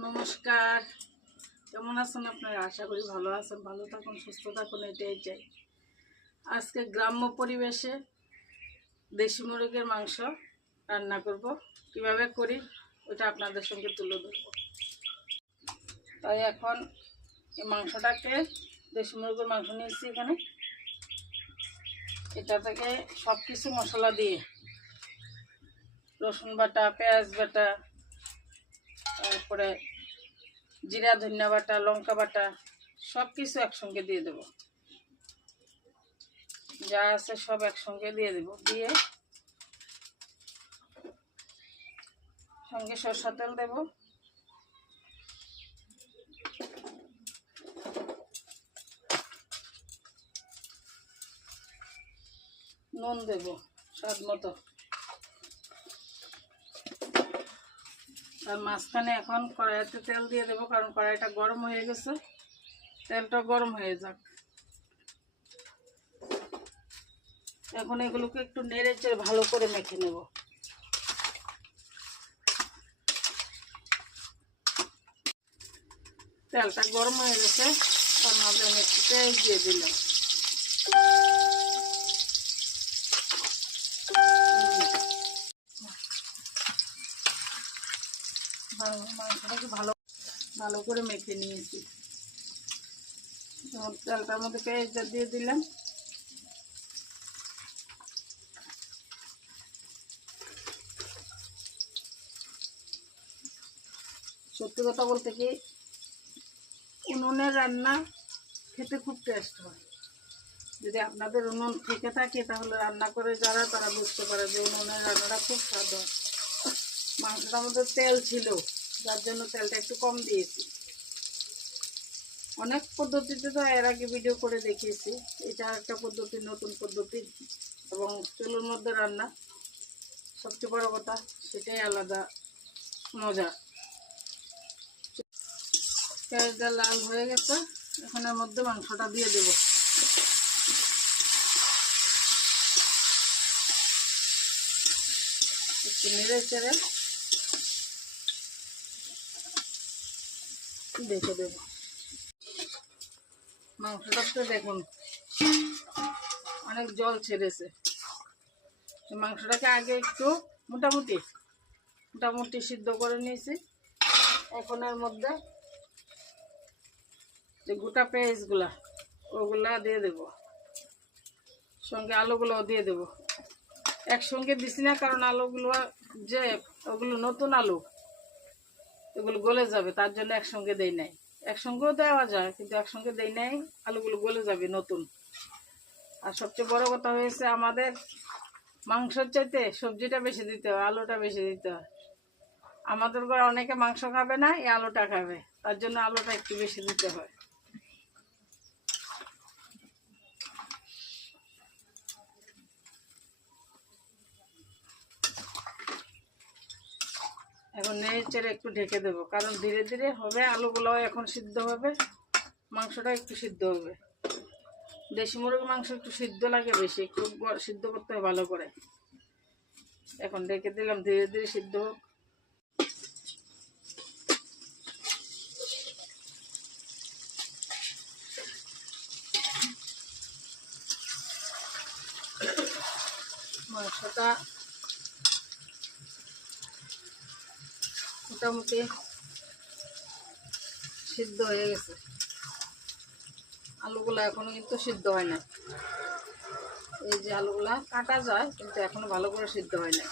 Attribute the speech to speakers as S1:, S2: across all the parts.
S1: নমস্কার। কেমন আছেন আপনারা? আশা করি ভালো আছেন। ভালো থাকুন, সুস্থ থাকুন, এটাই চাই। আজকে গ্রাম্য পরিবেশে দেশি মুরগের মাংস রান্না করব। কীভাবে করি, ওটা আপনাদের সঙ্গে তুলে ধরবো। তাই এখন এই মাংসটাকে, দেশি মুরগির মাংস নিয়েছি এখানে। এটা থেকে সব কিছু মশলা দিয়ে রসুন বাটা, পেঁয়াজ বাটা তারপরে জিরা, ধনিয়া বাটা, লঙ্কা বাটা সব কিছু একসঙ্গে দিয়ে দেব। যা আছে সব একসঙ্গে দিয়ে দেব। দিয়ে সঙ্গে সরষা তেল দেব। নুন দেব, স্বাদ মতো। আর মাঝখানে এখন কড়াইতে তেল দিয়ে দেবো, কারণ কড়াইটা গরম হয়ে গেছে। তেলটা গরম হয়ে যাক। এখন এগুলোকে একটু নেড়ে চেড়ে ভালো করে মেখে নেব। তেলটা গরম হয়ে গেছে, তার মাঝে আমি একটু পেঁয়াজ দিয়ে দিলাম ভালো মাংসটাকে ভালো ভালো করে মেখে নিয়েছি। তেলটার মধ্যে পেঁয়াজটা দিয়ে দিলাম। সত্যি কথা বলতে কি, উনুনের রান্না খেতে খুব টেস্ট হয়। যদি আপনাদের উনুন থেকে থাকে, তাহলে রান্না করে যারা, তারা বুঝতে পারে যে উনুনের রান্নাটা খুব স্বাদ হয়। মাংসটার মধ্যে তেল ছিল, যার জন্য তেলটা একটু কম দিয়েছি। অনেক পদ্ধতিতে তো এর আগে ভিডিও করে দেখিয়েছি, এটা একটা পদ্ধতি, নতুন পদ্ধতি এবং চুলোর মধ্যে রান্না সবচেয়ে বড় কথা, সেটাই আলাদা মজা। পেঁয়াজটা লাল হয়ে গেছে এখানের মধ্যে মাংসটা দিয়ে দেব। একটু নেড়ে চেড়ে দেখে দেব। মাংসটা দেখুন, অনেক জল ছেড়েছে। মাংসটাকে আগে একটু মোটামুটি মোটামুটি সিদ্ধ করে নিয়েছি। এখন এর মধ্যে যে গোটা পেঁয়াজগুলা, ওগুলা দিয়ে দেব। সঙ্গে আলুগুলোও দিয়ে দেব। একসঙ্গে দিছি না, কারণ আলুগুলো যে, ওগুলো নতুন আলু। এগুলো গলে যাবে, তার জন্য একসঙ্গে দেই নাই। একসঙ্গেও দেওয়া যায়, কিন্তু একসঙ্গে দেই নাই, আলুগুলো গলে যাবে নতুন। আর সবচেয়ে বড় কথা হয়েছে আমাদের মাংসর চাইতে সবজিটা বেশি দিতে হয়, আলুটা বেশি দিতে হয়। আমাদের ঘরে অনেকে মাংস খাবে না, এই আলুটা খাবে, তার জন্য আলুটা একটু বেশি দিতে হয়। এখন নেড়ে একটু ঢেকে দেবো, কারণ ধীরে ধীরে হবে, আলুগুলোও এখন সিদ্ধ হবে, মাংসটা একটু সিদ্ধ হবে। দেশি মুরগির মাংস একটু সিদ্ধ লাগে বেশি, একটু সিদ্ধ করতে হয় ভালো করে। এখন ঢেকে দিলাম, ধীরে ধীরে সিদ্ধ হোক। মাংসটা মোটামুটি সিদ্ধ হয়ে গেছে। আলুগুলো এখনও কিন্তু সিদ্ধ হয় না এই যে আলুগুলা কাটা যায়, কিন্তু এখনও ভালো করে সিদ্ধ হয় না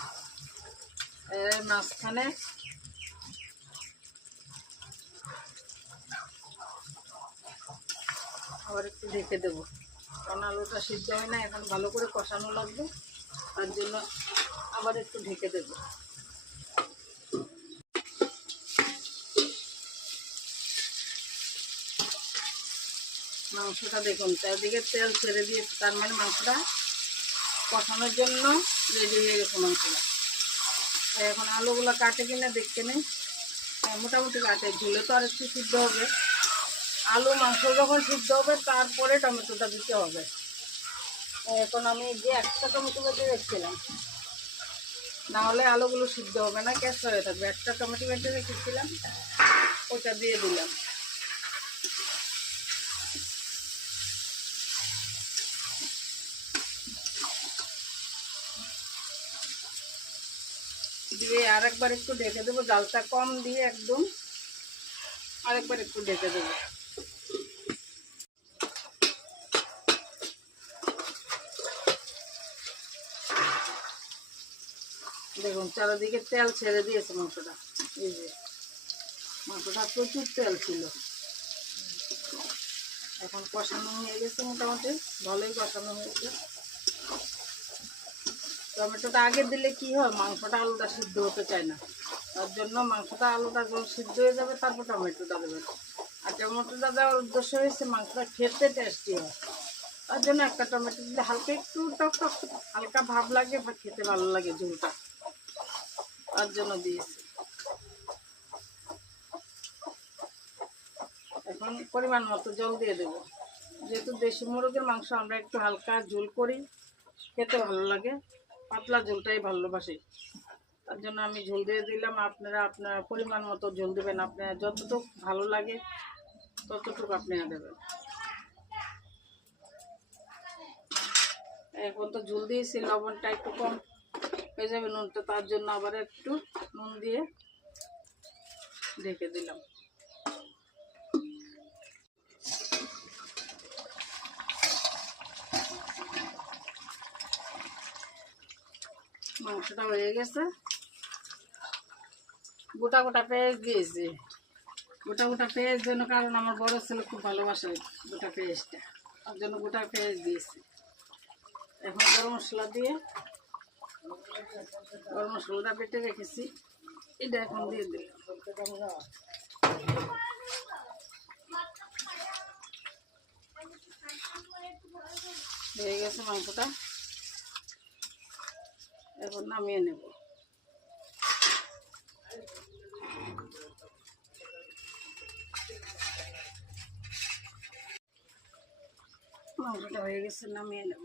S1: এর মাঝখানে আবার একটু ঢেকে দেবো। কারণ আলুটা সিদ্ধ হয় না এখন ভালো করে কষানো লাগবে। তার জন্য আবার একটু ঢেকে দেবো। মাংসটা দেখুন, চারদিকে তেল ছেড়ে দিয়ে, তার মানে মাংসটা কষানোর জন্য রেডি হয়ে গেছে মাংসটা। এখন আলুগুলো কাটে কিনা দেখতে নেই। মোটামুটি কাটে, ঝুলে তো আর একটু সিদ্ধ হবে। আলু, মাংস যখন সিদ্ধ হবে, তারপরে টমেটোটা দিতে হবে। এখন আমি যে একটা টমেটো বেটে রেখেছিলাম, না হলে আলুগুলো সিদ্ধ হবে না ক্যাশ হয়ে থাকবে। একটা টমেটো বেটে রেখেছিলাম, ওটা দিয়ে দিলাম। দিয়ে আরেকবার একটু ঢেকে দেবো, জালটা কম দিয়ে একদম আরেকবার একটু ঢেকে দেবো। দেখুন, চারিদিকে তেল ছেড়ে দিয়েছে মাংসটা এই যে মাংসটা প্রচুর তেল ছিল। এখন কষানো হয়ে গেছে মোটামুটি, ভালোই কষানো হয়েছে। টমেটোটা আগে দিলে কি হয়? মাংসটা আলুটা সিদ্ধ হতে চায় না। তার জন্য মাংসটা আলুটা যখন সিদ্ধ হয়ে যাবে, তারপর টমেটোটা দেবেন আর টমেটোটা দেওয়ার উদ্দেশ্য হয়েছে মাংসটা খেতে টেস্টি হয়। তার জন্য একটা টমেটো দিলে হালকা একটু টক টক, হালকা ভাব লাগে বা খেতে ভালো লাগে ঝোলটা। তার জন্য দিয়েছি। এখন পরিমাণ মতো জল দিয়ে দেবো। যেহেতু দেশি মুরগের মাংস আমরা একটু হালকা ঝোল করি খেতে ভালো লাগে। পাতলা ঝোলটাই ভালোবাসি। তার জন্য আমি ঝোল দিয়ে দিলাম, আপনারা আপনার পরিমাণ মতো ঝোল দেবেন, আপনারা যতটুকু ভালো লাগে ততটুকু আপনারা দেবেন। এখন তো ঝোল দিয়েছি, লবণটা একটু কম হয়ে যাবে নুনটা, তার জন্য আবার একটু নুন দিয়ে ঢেকে দিলাম। মাংসটা হয়ে গেছে। গোটা গোটা পেঁয়াজ দিয়েছি। গোটা গোটা পেঁয়াজ জন্য কারণ আমার বড় ছেলে খুব ভালোবাসে গোটা পেঁয়াজটা। তার জন্য গোটা পেঁয়াজ দিয়েছি। এখন গরম মশলা দিয়ে গরম মশলাটা বেটে রেখেছি। এটা এখন দিয়ে দিলাম। হয়ে গেছে মাংসটা। এখন নামিয়ে নেব। মাংসটা হয়ে গেছে নামিয়ে নেব।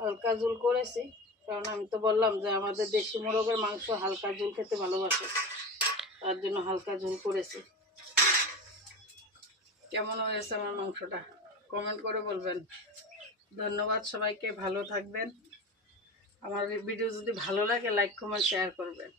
S1: হালকা ঝোল করেছি। কারণ আমি তো বললাম যে আমাদের দেশি মোরগের মাংস হালকা ঝোল খেতে ভালোবাসে। তার জন্য হালকা ঝোল করেছি। কেমন হয়েছে আমার মাংসটা? কমেন্ট করে বলবেন। ধন্যবাদ সবাইকে, ভালো থাকবেন। আমার ভিডিও যদি ভালো লাগে লাইক কমেন্ট শেয়ার করবেন।